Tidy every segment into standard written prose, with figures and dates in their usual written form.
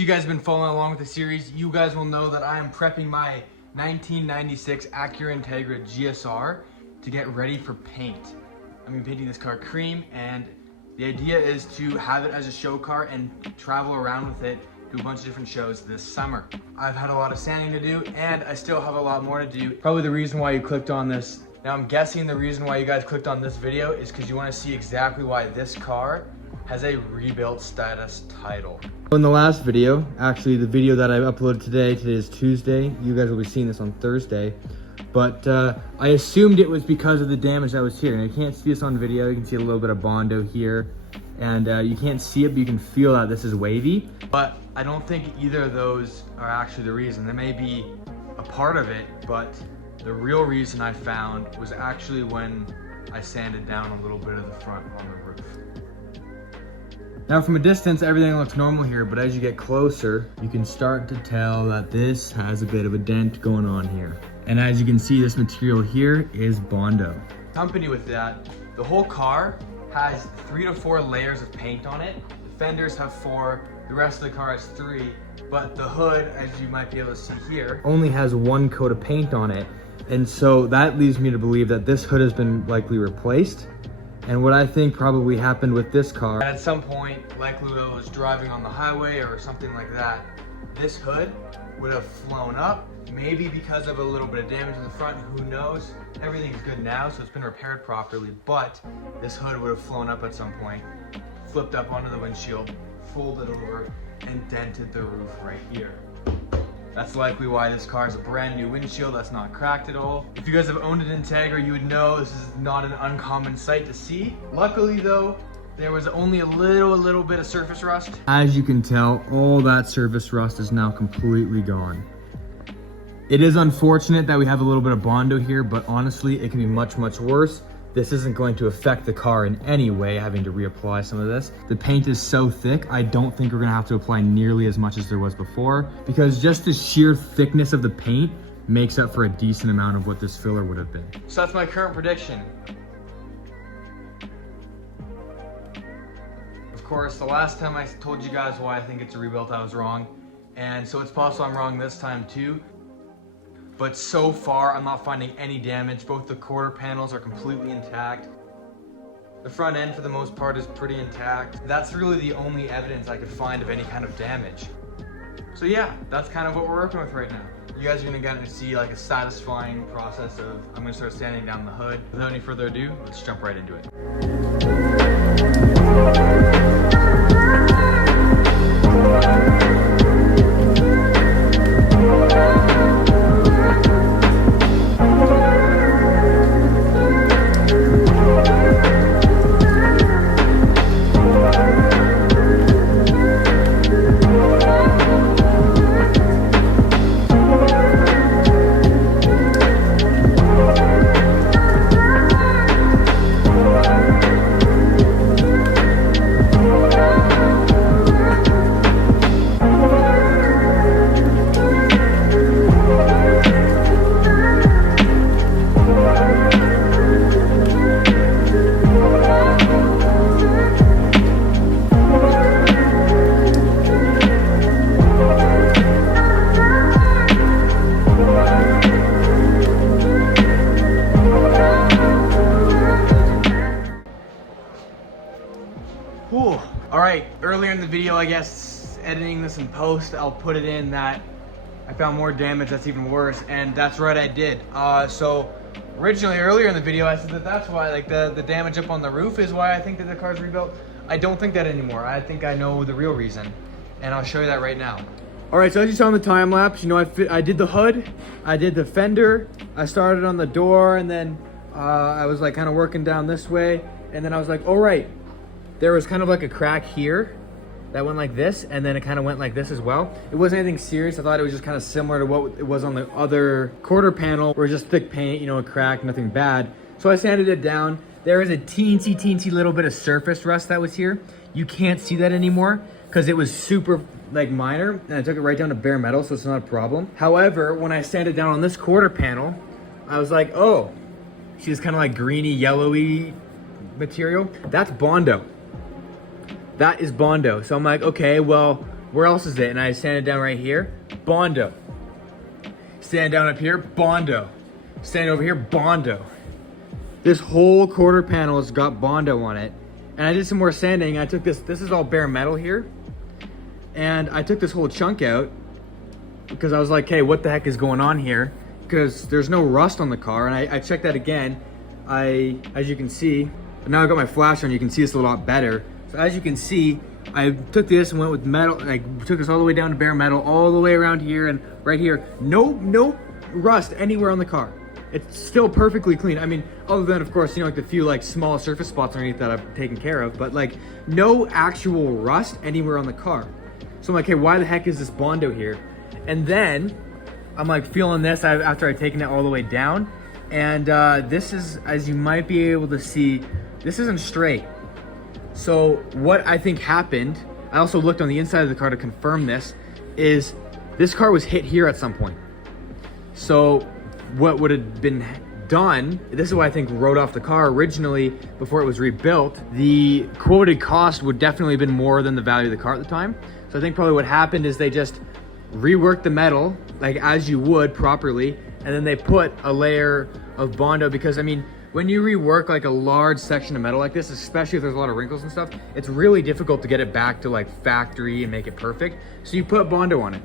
You guys have been following along with the series. You guys will know that I am prepping my 1996 Acura INTEGRA GSR to get ready for paint. I'm painting this car cream, and the idea is to have it as a show car and travel around with it to a bunch of different shows this summer. I've had a lot of sanding to do, and I still have a lot more to do. Probably the reason why you clicked on this. Now I'm guessing the reason why you guys clicked on this video is because you want to see exactly why this car has a rebuilt status title. In the last video, actually the video that I uploaded today is Tuesday. You guys will be seeing this on Thursday. But I assumed it was because of the damage that was here. And you can't see this on video. You can see a little bit of Bondo here. And you can't see it, but you can feel that this is wavy. But I don't think either of those are actually the reason. They may be a part of it, but the real reason I found was actually when I sanded down a little bit of the front on the roof. Now from a distance, everything looks normal here, but as you get closer, you can start to tell that this has a bit of a dent going on here. And as you can see, this material here is Bondo. Accompanied with that, the whole car has 3 to 4 layers of paint on it. The fenders have 4, the rest of the car has 3, but the hood, as you might be able to see here, only has 1 coat of paint on it. And so that leads me to believe that this hood has been likely replaced. And what I think probably happened with this car, at some point, like Ludo was driving on the highway or something like that, this hood would have flown up, maybe because of a little bit of damage in the front, who knows? Everything's good now, so it's been repaired properly, but this hood would have flown up at some point, flipped up onto the windshield, folded over, and dented the roof right here. That's likely why this car is a brand new windshield that's not cracked at all. If you guys have owned an INTEGRA, you would know this is not an uncommon sight to see. Luckily though, there was only a little bit of surface rust. As you can tell, all that surface rust is now completely gone. It is unfortunate that we have a little bit of Bondo here, but honestly, it can be much worse. This isn't going to affect the car in any way, having to reapply some of this. The paint is so thick, I don't think we're gonna have to apply nearly as much as there was before, because just the sheer thickness of the paint makes up for a decent amount of what this filler would have been. So that's my current prediction. Of course, the last time I told you guys why I think it's a rebuilt, I was wrong. And so it's possible I'm wrong this time too. But so far, I'm not finding any damage. Both the quarter panels are completely intact. The front end, for the most part, is pretty intact. That's really the only evidence I could find of any kind of damage. So yeah, that's kind of what we're working with right now. You guys are gonna get to see like a satisfying process of, I'm gonna start sanding down the hood. Without any further ado, let's jump right into it. Alright, earlier in the video, I guess, editing this in post, I'll put it in that I found more damage that's even worse, and that's right, I did. So originally, earlier in the video, I said that that's why, like the damage up on the roof is why I think that the car's rebuilt. I don't think that anymore. I think I know the real reason, and I'll show you that right now. Alright, so as you saw in the time lapse, you know, I did the hood, I did the fender, I started on the door, and then I was like kind of working down this way, and then I was like, all right, there was kind of like a crack here that went like this, and then it kind of went like this as well. It wasn't anything serious. I thought it was just kind of similar to what it was on the other quarter panel, where just thick paint, you know, a crack, nothing bad. So I sanded it down. There is a teensy little bit of surface rust that was here. You can't see that anymore because it was super like minor, and I took it right down to bare metal, so it's not a problem. However, when I sanded down on this quarter panel, I was like, oh, see this kind of like greeny, yellowy material? That's Bondo. That is Bondo. So I'm like, okay, well, Where else is it? And I sand it down right here, Bondo. Sand down up here, Bondo. Sand over here, Bondo. This whole quarter panel has got Bondo on it. And I did some more sanding. I took this is all bare metal here. And I took this whole chunk out because I was like, hey, what the heck is going on here? Because there's no rust on the car. And I checked that again. As you can see, now I got my flash on, you can see this a lot better. So as you can see, I took this and went with metal. I took this all the way down to bare metal, all the way around here and right here. No rust anywhere on the car. It's still perfectly clean. I mean, other than, of course, you know, like the few like small surface spots underneath that I've taken care of, but like no actual rust anywhere on the car. So I'm like, hey, why the heck is this Bondo here? And then I'm like feeling this after I've taken it all the way down. And this is, as you might be able to see, this isn't straight. So what I think happened, I also looked on the inside of the car to confirm this, is this car was hit here at some point. So what would have been done, this is what I think wrote off the car originally before it was rebuilt, the quoted cost would definitely have been more than the value of the car at the time. So I think probably what happened is they just reworked the metal, like as you would properly, and then they put a layer of Bondo, because I mean, when you rework like a large section of metal like this, especially if there's a lot of wrinkles and stuff, it's really difficult to get it back to like factory and make it perfect. So you put Bondo on it.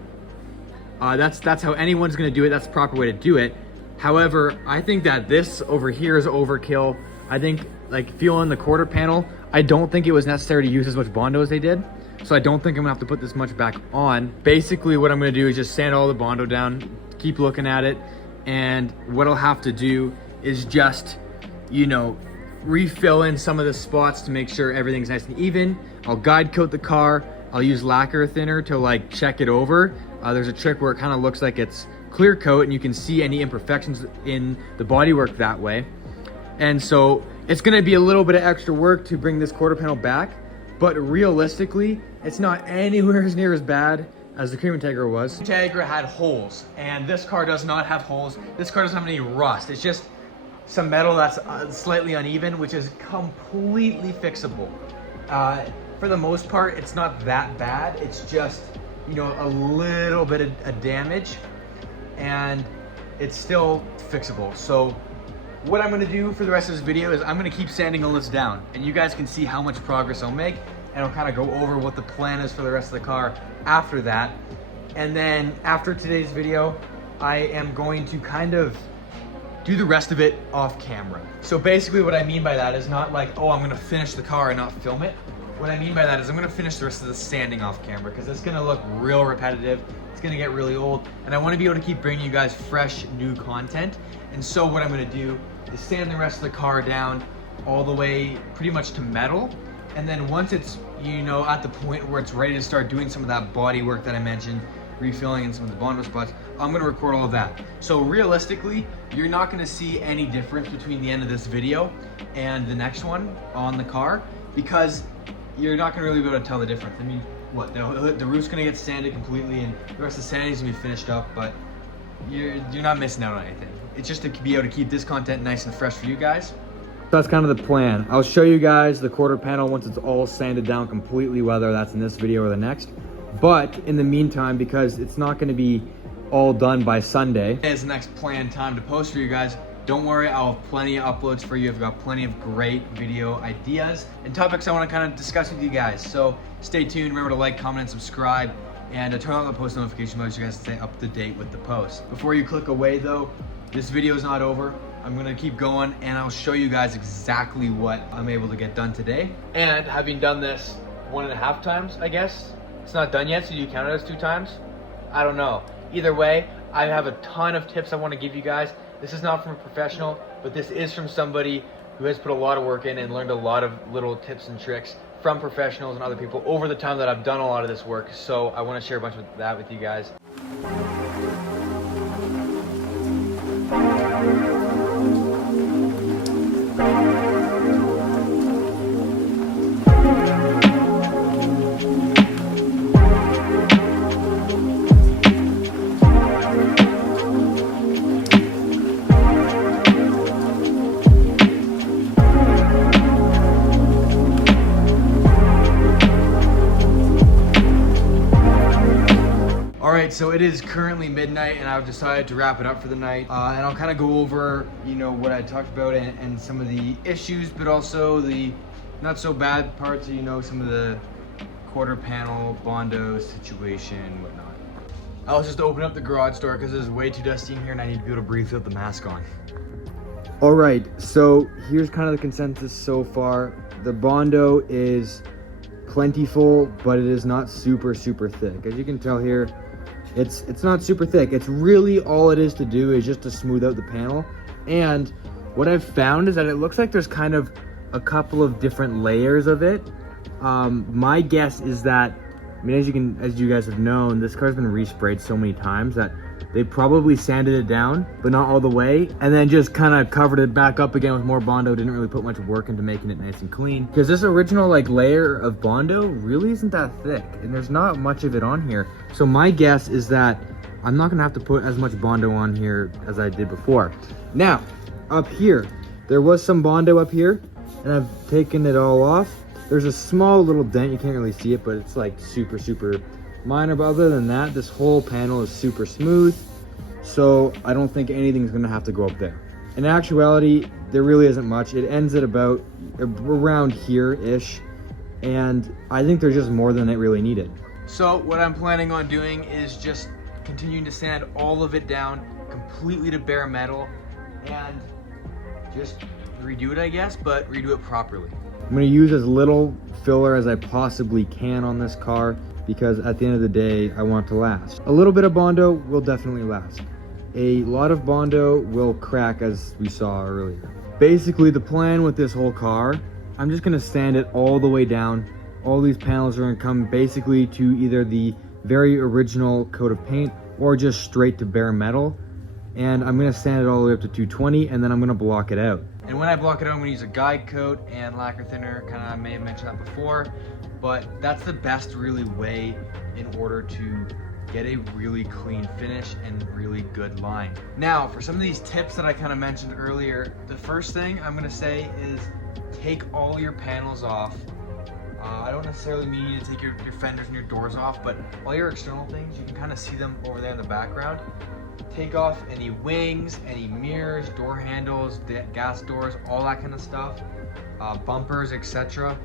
That's how anyone's gonna do it. That's the proper way to do it. However, I think that this over here is overkill. I think like feeling the quarter panel, I don't think it was necessary to use as much Bondo as they did. So I don't think I'm gonna have to put this much back on. Basically what I'm gonna do is just sand all the Bondo down, keep looking at it, and what I'll have to do is just, you know, refill in some of the spots to make sure everything's nice and even. I'll guide coat the car. I'll use lacquer thinner to like check it over. There's a trick where it kind of looks like it's clear coat and you can see any imperfections in the bodywork that way. And so it's gonna be a little bit of extra work to bring this quarter panel back, but realistically, it's not anywhere as near as bad as the Cream Integra was. Integra had holes, and this car does not have holes. This car doesn't have any rust. It's just some metal that's slightly uneven, which is completely fixable. For the most part, it's not that bad. It's just, you know, a little bit of damage, and it's still fixable. So what I'm gonna do for the rest of this video is I'm gonna keep sanding all this down, and you guys can see how much progress I'll make, and I'll kind of go over what the plan is for the rest of the car after that. And then after today's video, I am going to kind of do the rest of it off camera. So basically what I mean by that is not like, oh, I'm gonna finish the car and not film it. What I mean by that is I'm gonna finish the rest of the sanding off camera, because it's gonna look real repetitive, it's gonna get really old, and I wanna be able to keep bringing you guys fresh, new content. And so what I'm gonna do is sand the rest of the car down all the way pretty much to metal. And then once it's, you know, at the point where it's ready to start doing some of that body work that I mentioned, refilling in some of the Bondo spots, I'm gonna record all of that. So realistically, you're not gonna see any difference between the end of this video and the next one on the car, because you're not gonna really be able to tell the difference. I mean, what, the roof's gonna get sanded completely and the rest of the sanding's gonna be finished up, but you're not missing out on anything. It's just to be able to keep this content nice and fresh for you guys. That's kind of the plan. I'll show you guys the quarter panel once it's all sanded down completely, whether that's in this video or the next. But in the meantime, because it's not going to be all done by Sunday, is the next planned time to post for you guys. Don't worry, I'll have plenty of uploads for you. I've got plenty of great video ideas and topics I want to kind of discuss with you guys. So stay tuned. Remember to like, comment, and subscribe, and turn on the post notification mode so you guys stay up to date with the posts. Before you click away though, this video is not over. I'm gonna keep going, and I'll show you guys exactly what I'm able to get done today. And having done this 1.5 times, I guess, it's not done yet, so you count it as 2 times? I don't know. Either way, I have a ton of tips I wanna give you guys. This is not from a professional, but this is from somebody who has put a lot of work in and learned a lot of little tips and tricks from professionals and other people over the time that I've done a lot of this work. So I wanna share a bunch of that with you guys. right, so it is currently midnight and I've decided to wrap it up for the night. And I'll kind of go over, what I talked about and some of the issues, but also the not so bad parts, some of the quarter panel, Bondo situation, whatnot. I was just opening up the garage door because it's way too dusty in here and I need to be able to breathe without the mask on. All right, so here's kind of the consensus so far. The Bondo is plentiful, but it is not super thick. As you can tell here, it's not super thick. It's really all it is to do is just to smooth out the panel. And what I've found is that it looks like there's kind of a couple of different layers of it. My guess is that, as you guys have known, this car's been resprayed so many times that they probably sanded it down, but not all the way, and then just kind of covered it back up again with more Bondo. Didn't really put much work into making it nice and clean. Because this original layer of Bondo really isn't that thick, and there's not much of it on here. So my guess is that I'm not gonna have to put as much Bondo on here as I did before. Now, up here, there was some Bondo up here, and I've taken it all off. There's a small little dent, you can't really see it, but it's like super minor. But other than that, this whole panel is super smooth, so I don't think anything's gonna have to go up there. In actuality, there really isn't much. It ends at about around here-ish, and I think there's just more than it really needed. So what I'm planning on doing is just continuing to sand all of it down completely to bare metal and just redo it, I guess, but redo it properly. I'm gonna use as little filler as I possibly can on this car because at the end of the day, I want it to last. A little bit of Bondo will definitely last. A lot of Bondo will crack, as we saw earlier. Basically, the plan with this whole car, I'm just gonna sand it all the way down. All these panels are gonna come basically to either the very original coat of paint or just straight to bare metal. And I'm gonna sand it all the way up to 220, and then I'm gonna block it out. And when I block it out, I'm gonna use a guide coat and lacquer thinner. I may have mentioned that before, but that's the best really way in order to get a really clean finish and really good line. Now, for some of these tips that I kind of mentioned earlier, the first thing I'm gonna say is take all your panels off. I don't necessarily mean you to take your fenders and your doors off, but all your external things, you can kind of see them over there in the background. Take off any wings, any mirrors, door handles, gas doors, all that kind of stuff, bumpers, etc.,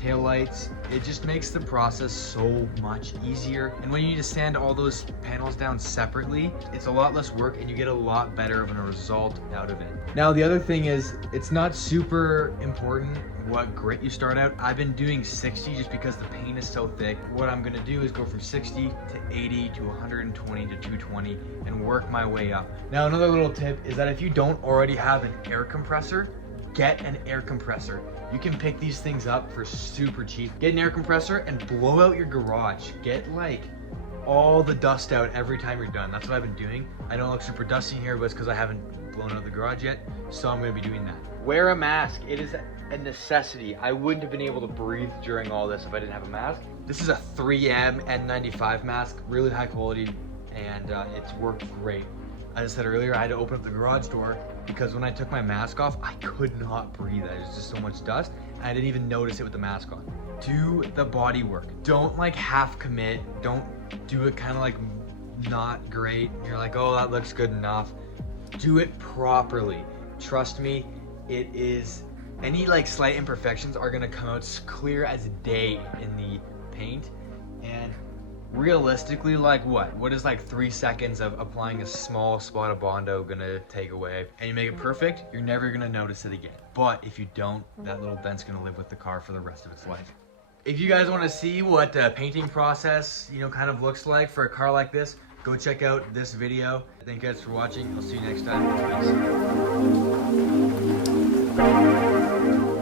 tail lights. It just makes the process so much easier. And when you need to sand all those panels down separately, it's a lot less work and you get a lot better of a result out of it. Now, the other thing is, it's not super important what grit you start out. I've been doing 60 just because the paint is so thick. What I'm gonna do is go from 60 to 80 to 120 to 220 and work my way up. Now, another little tip is that if you don't already have an air compressor, get an air compressor. You can pick these things up for super cheap. Get an air compressor and blow out your garage. Get all the dust out every time you're done. That's what I've been doing. I don't look super dusty in here, but it's because I haven't blown out the garage yet, so I'm gonna be doing that. Wear a mask. It is a necessity. I wouldn't have been able to breathe during all this if I didn't have a mask. This is a 3M N95 mask, really high quality, and it's worked great. As I said earlier, I had to open up the garage door because when I took my mask off, I could not breathe. There's just so much dust. I didn't even notice it with the mask on. Do the body work. Don't half commit. Don't do it kind of not great. You're like, oh, that looks good enough. Do it properly. Trust me, it is, any slight imperfections are gonna come out clear as day in the paint. And realistically, what is 3 seconds of applying a small spot of Bondo gonna take away? And you make it perfect, you're never gonna notice it again. But if you don't, that little dent's gonna live with the car for the rest of its life. If you guys wanna see what the painting process, kind of looks like for a car like this, go check out this video. Thank you guys for watching. I'll see you next time. Peace.